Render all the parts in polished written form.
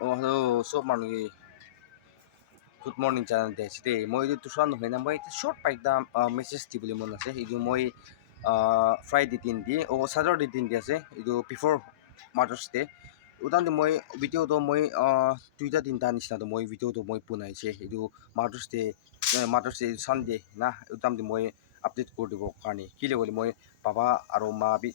Oh, hello, so morning. Good morning, channel day. Today, moi itu tujuan hoy na moi short bike da message di buli mon ase. Itu moi Friday din di o Saturday din di ase. Itu before Mother's Day. Utan di moi video to moi tuita din da nisna to moi video to moi punai che. Itu Mother's Day Sunday na. Utan di moi update kor dibo kani. Kile boli moi papa aro ma bi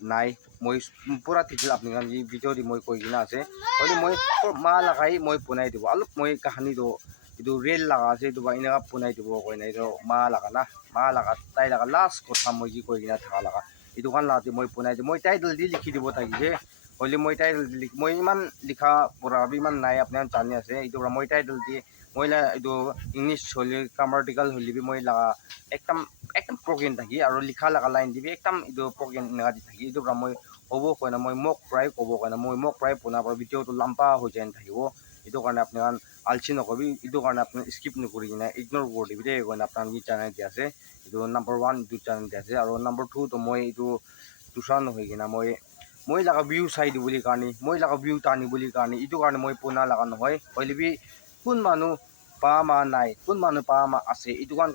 nai moi pura titil apni kan video di moi koi gina ase. Oli moi ma lagai moi punai dibo. Alup moi kahani do itu real laga ase itu ba ina punai dibo koi na itu ma laga na. Ma laga tai laga last ko tham moi gi koi gina tha laga. Itu kan la di moi punai di moi title di likhi dibo tagi je. Oli moi title di moi iman likha pura bi man nai apne chani ase. Itu ra moi title di moi la itu English holi grammatical holi bi moi laga একদম একদম programme থাকি আৰু লিখা লগা line দিবি একদম এইটো programme এনেকুৱা দি থাকি এইটো পৰা মই হ'ব কয় না মই মোক প্ৰায় ক'ব কয় না মই মোক প্ৰায় পোনা পৰা ভিডিঅ'টো লাম্বা হৈ যায় থাকিব এইটো কাৰণে আপুনি আলচি নকবি এইটো কাৰণে আপুনি স্কিপ নকৰি কিনে ইগন'ৰ কৰি দিবি দেই কয় না আপোনাৰ কি চেনেল দি আছে এইটো নাম্বাৰ 1 এইটো চেনেল দি আছে আৰু নাম্বাৰ 2 তো মই এইটো দুচৰা নহয় কিনা মই লগা ভিউ চাই দিওঁ বুলি কাৰণে মই লগা ভিউ টানি বুলি কাৰণে এইটো কাৰণে মই পোনা লগা নহয় হ'লে বি কোন মানুহ pama nai kun manu pama ase itu kan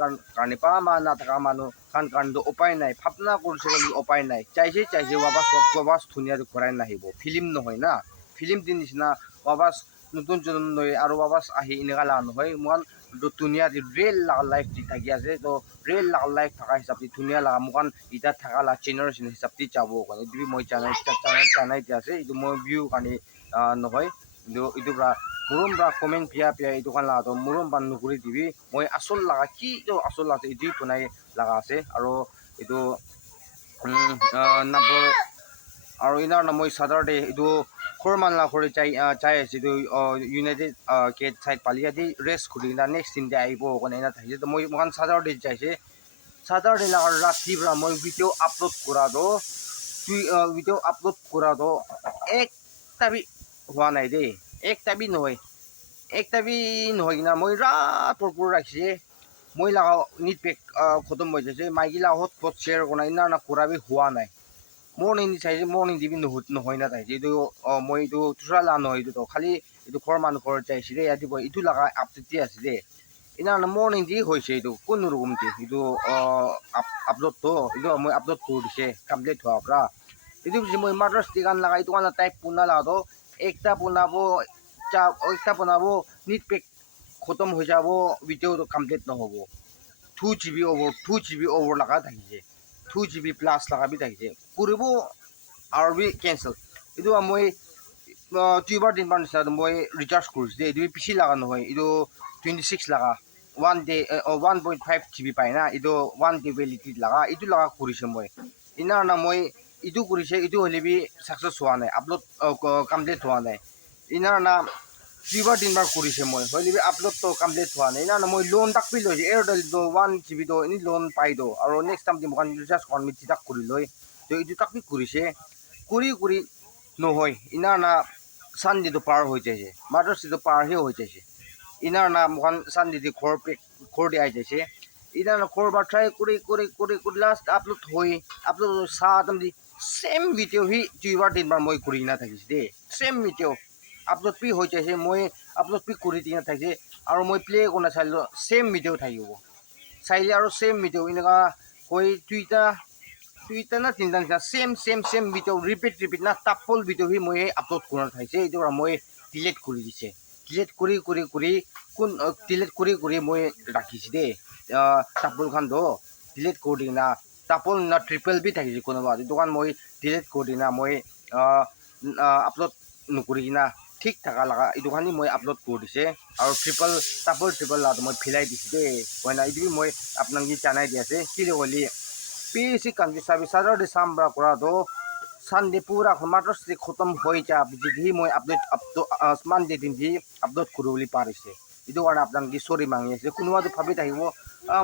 pama na taka manu kan do upai nai phapna kurse boli upai nai chaise wabas thunia do korai na hibo film no hoy na film din nisna wabas nutun jon noi aro wabas ahi inegala no hoy mon do dunia di real life di thagi ase to real life thaka hisab di dunia la mukan ita thaka la generation hisab di chabo ko dibi moi channel ti ase itu moi view kani no hoy itu bra murum bra comment pia itu kan la to murum ban nukuri dibi moi asol laga ki to asol la itu punai laga ase aro itu number aro ina na moi Saturday itu korman la khori chai ase itu United Gate side palia di rest khuri na next din dai aibo ko na thai to moi mohan Saturday chai se Saturday la rati bra moi video upload kura do video upload kura do ek tabi hua nai de একটা B নহয় কিনা মই ৰাতৰ পৰা ৰাখিছে মই লাগা NEET pack খতম হৈ যাইছে মাইগিলা হট শ্বেয়াৰ কৰা ইনা না কৰাবি হোৱা নাই মৰ্নিং চাইছে মৰ্নিং দিবি নহয় না তাই এইটো মই এইটো তুচৰা লা নহয় এইটো খালি এইটো ঘৰ মানুহ ঘৰত যাইছে দেই ইয়াত এইটো লাগা আপডেট দি আছে দেই ইনা না মৰ্নিং দি হৈছে এইটো কোনো ৰকম দি এইটো আপলোডটো এইটো মই আপলোড কৰি দিছে কমপ্লিট হোৱাৰ পৰা এইটো মই মাদাৰ্ছ ডে গান লাগা এইটো কাৰণে টাইপ পোনা লাগাটো একটা পোনাব একটা বনাবো নিট পেক খতম হৈ যাব ভিডিঅ'টো কমপ্লিট নহ'ব 2 GB over লগা থাকিছে 2 GB প্লাছ লগাবি থাকিছে কৰিব আৰু বি কেঞ্চেল এইটো মই দুইবাৰ তিনিবাৰ নিচিনা মই ৰিচাৰ্জ কৰিছোঁ দেই এইটো পিচি লগা নহয় এইটো 26 লগা 1.5 GB পায় না এইটো 1 day ভেলিডিটি লগা এইটো লগা কৰিছোঁ মই ইনাৰ না মই এইটো কৰিছে এইটো হ'লে বি ছাকচেছ হোৱা নাই আপলোড কমপ্লিট হোৱা নাই ইনাৰ না দুইবাৰ তিনিবাৰ কৰিছে মই হ'লে আপলোডটো কমপ্লিট হোৱা নাই না মই লোন তাক পি লৈছে এয়াৰটেলটো 1 GB তো এনে লোন পাই দিওঁ আৰু নেক্সট টাইম মোক ৰিচাৰ্জ কৰা মিটি তাক কৰি লৈ তো এইটো তাক পি কৰিছে কৰি নহয় ইনাৰ না চানডেটো পাৰ হৈ যাইছে মাদাৰ্ছ ডেটো পাৰহে হৈ যাইছে ইনাৰ না মোক চানডে ঘৰ দি আহি যাইছে ইনাৰ না ঘৰবাৰ ট্ৰাই কৰি লাষ্ট আপলোড হৈ আপলোড চাহ তাৰমানে সেম ভিডিঅ' সি দুইবাৰ তিনিবাৰ মই কৰি কিনা থাকিছে দেই সেম ভিডিঅ' আপলোড পি হৈ যাইছে মই আপলোড পি কৰি কিনা থাকিছে আৰু মই প্লে কৰা চাইলোঁ সেম ভিডিঅ' থাকিব চাইলে আৰু সেম ভিডিঅ' এনেকুৱা হৈ দুইটা না তিনিটা নিচিনা সেম ভিডিঅ' ৰিপিট না টাপল ভিডিঅ' সি মই আপলোড কৰা থাকিছে এইটো মই ডিলিট কৰি দিছে ডিলিট কৰি মই ৰাখিছে দেই টাপল খানটো ডিলিট কৰি দি না টাপল না ট্ৰিপল বি থাকিছে কোনোবা এইটো কাৰণ মই ডিলিট কৰি দি না মই আপলোড নকৰি কিনা ঠিক থাকা লগা এইটো কাৰণে মই আপলোড কৰি দিছে আৰু ট্ৰিপল লাটো মই ফিলাই দিছে দেই হয় না এইটো মই আপোনাক কি জানাই দি আছে কি হ'লে পিছি কান্দি চাবি Saturday চামৰা কৰাটো Sunday পুৰা মাদাৰ্ছ ডে খতম হৈ যাব যদি মই আপলোড মানডে দিন দি আপলোড কৰোঁ বুলি পাৰিছে এইটো কাৰণে আপোনাক কি চৰি মাঙি আছে কোনোবাটো ভাবি থাকিব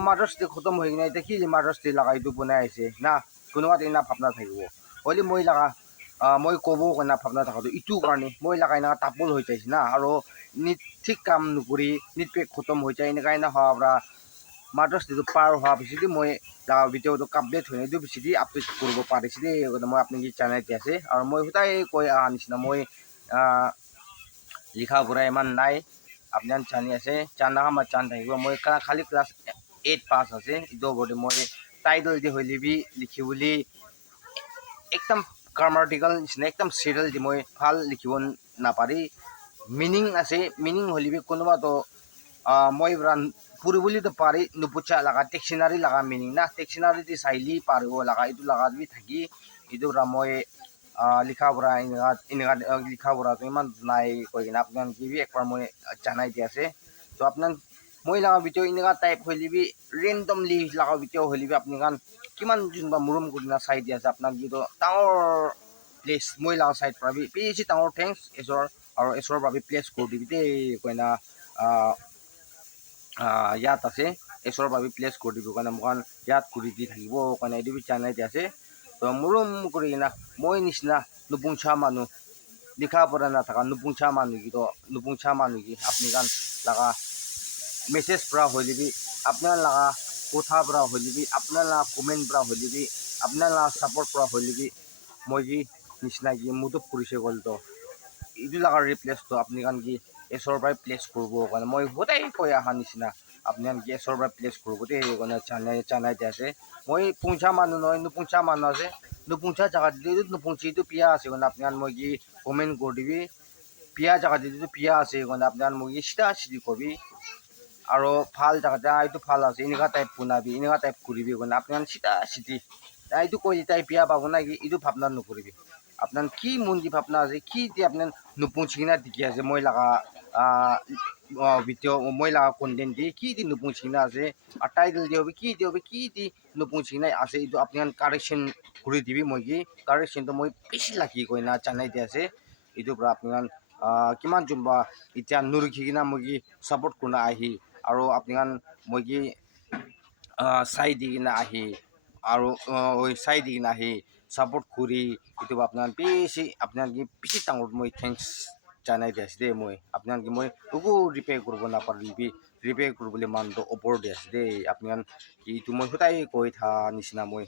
মাদাৰ্ছ ডে খতম হৈ কিনে এতিয়া কি মাদাৰ্ছ ডে লগা এইটো বনাই আছে না কোনোবা দিনা ভাবনা থাকিব হ'লে মই লগা মই ক'ব কাৰণে ভাবনা থাকোঁ ইটো কাৰণে মই লাগাই না টাপল হৈ যাইছে না আৰু নিট ঠিক কাম নকৰি নিট পেক খতম হৈ যায় এনেকুৱা না হোৱাৰ পৰা মাদাৰ্ছ ডেটো পাৰ হোৱাৰ পিছতে মই ভিডিঅ'টো কমপ্লিট হৈ এইটো পিছতে আপলোড কৰিব পাৰিছে দেই মই আপুনি কি জানাই দি আছে আৰু মই সদায় কৈ অহা নিচিনা মই লিখা পঢ়া ইমান নাই আপনার জানি আছে জানা কাম জান থাকিব মই খালি ক্লাস 8 পাস আছে ইটো বডি মই টাইটেল দি হইলিবি লিখি বুলি একদম গ্রামাটিক্যাল নিচিনা একদম সিরিয়াল দি মই ভাল লিখিব নাপারি মিনিং আছে মিনিং হলিবি কোনোবা তো মই রান পুরি বলি তো পারি নুপুচা লাগা টেক্সিনারি লাগা মিনিং না টেক্সিনারি দি সাইলি পারিব লাগা ইটো লাগা বি থাকি ইটো রা মই লিখা পড়া ইনগা লিখা পড়া তো ইমান নাই কই কিনা আপনার কি একবার মই জানাই দি আছে তো আপনার মই লাগা ভিডিও ইনগা টাইপ হইলিবি রেন্ডমলি লাগা ভিডিও হইলিবি আপনি গান কিমান যোনবা মুরুম গুদিনা চাই দি আছে আপনার কি তো ডাঙর প্লেস মই লাগা সাইড পাবি বেশি ডাঙর থ্যাঙ্কস এসর আর এসর পাবি প্লেস করে দিবি দে কইনা ইয়াত আছে এসর পাবি প্লেস করে দিব কারণ মোকান ইয়াত করে দি থাকিব কারণ এইটো জানাই দি আছে তো মুরুম করে কিনা মই নিচিনা নুপুংছা মানুহ লিখা পড়া না থাকা নুপুংছা মানুহ কি তো নুপুংছা মানুহ কি আপনি গান লাগা মেসেজ পড়া হইলিবি আপনার লাগা কথা পড়া হইলিবি আপনার লাগা কমেন্ট পড়া হইলিবি আপনার লাগা সাপোর্ট পড়া হইলিবি মই কি নিচিনা কি মুতো পুরিছে গল তো ইটো লাগার রিপ্লেস তো আপনি গান কি এসর পৰাই প্লেস কৰব কাৰণ মই সদায় কই আহা নিচিনা আপনি গান কি এসৰ পৰাই প্লেস করব দে মানে জানাই দি আছে মই পুংছা মানুহ নহয় নুপুংছা মানুহ আছে নুপুংছা জায়গা দিলে নুপুংছি তো পিয়া আছে কারণ আপনি গান মই কি কমেন্ট করে দিবি পিয়া জায়গা দিলে তো পিয়া আছে কারণ আপনি গান মই কি সিধা সিধি কবি আর ভাল জায়গা এইটো ভাল আছে এনেকা টাইপ বনাবি এনেকা টাইপ কৰিবি কারণ আপনি গান সিধা সিধি এইটো কৈ তাই পিয়া পাব নাকি এইটো ভাবনা নকৰিবি আপনার কি মন দি ভাবনা আছে কি দি আপনার নুপুংছি কিনা দেখি আছে মই লাগা ভিডিও মই লাগা কন্টেন্ট দি কি দি নুপুংছি কিনা আছে আর টাইটেল দি হবে কি দি নুপুংছি কিনা আছে এইটো আপনি কারেকশন করে দিবি মই কি কারেকশন তো মই বেশি লাগি কই না জানাই দি আছে এইটো পৰা আপনি কিমান জুম্বা এতিয়া নুরখি কিনা মই কি সাপোর্ট করনা আহি আর আপনি মই কি চাই দি কিনা আহি আর ওই চাই দি কিনা আহি সাপোর্ট করি itu আপনার কি বেশি ডাঙর মই থ্যাঙ্কস জানাই দি আছে দে মই আপনার কি মই একো রিপে করব না পারিবি রিপে করবলে মানটো ওপর দি আছে দে আপনার কি ইটো মই সদায় কৈ থা নিচিনা মই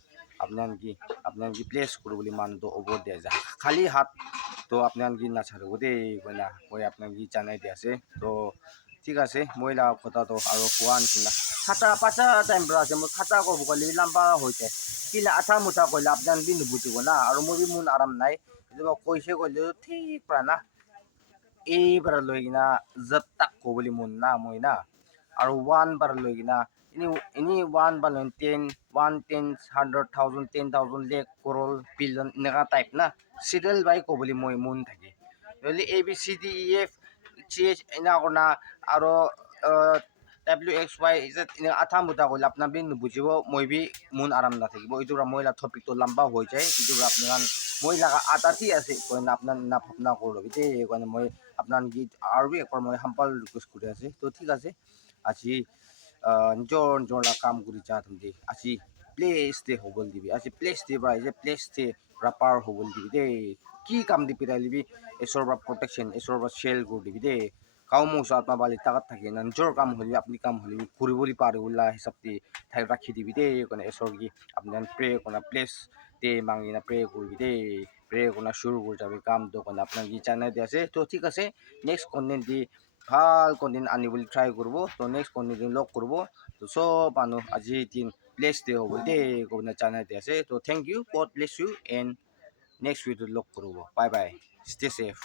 আপনার কি প্লেস করবলে মানটো ওপর দি আছে খালি হাত তো আপনার কি নাছাড়ব দে কইনা মই আপনার কি জানাই দি আছে তো ঠিক আছে মই লাগা কথা তো আর কোয়া নিচিনা খাতা পাচা টাইম পৰা আছে মই খাতা করব কলে লম্বা হৈ যায় কিলা আঠা মুঠা কইলে আপনার বি নুবুজিব না আর মই মন আরাম নাই কইছে কইলে ঠিক পৰা না এইবাৰ লৈ কিনা জব তাক কবলি মন না মই না আর ওয়ান বার লৈ কিনা এনি ওয়ান বার 100,000 10,000 লেখ করল বিলিয়ন এনেকা টাইপ না সিরিয়াল বাই কবলি মই মন থাকে নহলে ABCDEF CH এনা করনা আর WXY আঠা মুঠা কইলে আপনার বি নুবুজিব মই বি মন আরাম না থাকিব এইটো মই টপিক তো লম্বা হৈ যায় এইটো আপনার মই লাগা আটাতি আছে কইনা আপনার না ভাবনা করবি দে কইনা মই আপনার গীত আর বি একবার মই হাম্পাল রিকোয়েস্ট করে আছে তো ঠিক আছে আজি নিজর কাম করে যা তুমি আজি প্লেস দে হবল দিবি আজি প্লেস দে বা প্লেস দে রাপার হবল দিবি দে কি কাম দি পিরাই লিবি এসর বা প্রোটেকশন এসর বা শেল করে দিবি দে কাউ মৌসা আত্মা বালি তাকাত থাকে না নিজর কাম হলি আপনি কাম হলি করিবলি পারে উল্লা হিসাব দি ঠাই রাখি দিবি দে কোন এসর কি আপনার প্রে কোন প্লেস দে মাঙ্গিনা প্রে করবি দে প্রে কোন শুরু করে যাবে কাম তো কোন আপনার কি জানাই দি আছে তো ঠিক আছে নেক্সট কন্টেন্ট দি ভাল কন্টেন্ট আনিবলে ট্রাই করব তো নেক্সট কন্টেন্ট লগ করব তো সব মানুষ আজি দিন প্লেস দে হবল দে কোন জানাই দি আছে তো thank you God bless you and next video লগ করব বাই বাই স্টে সেফ